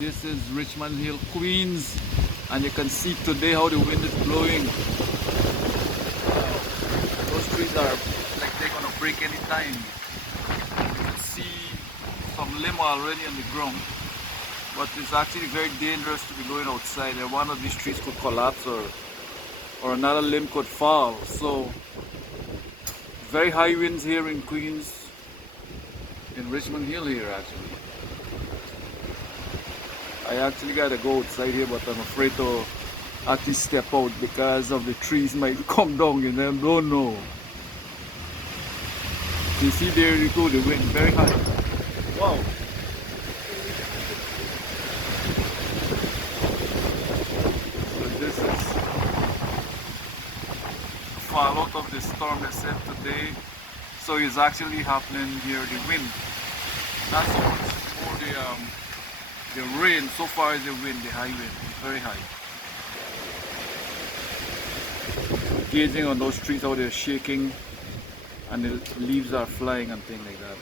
This is Richmond Hill, Queens, and you can see today how the wind is blowing. Those trees are like they're gonna break any time. You can see some limb already on the ground, but it's actually very dangerous to be going outside. And one of these trees could collapse, or another limb could fall. So very high winds here in Queens, in Richmond Hill here actually. I actually gotta go outside here, but I'm afraid to actually step out because of the trees might come down and I don't know. You see there you go, the wind very high. Wow. So this is fallout of the storm they said today. So it's actually happening here, the wind. Not so much more the rain. So far is the wind, the high wind, very high. Gazing on those trees, how they're shaking and the leaves are flying and things like that.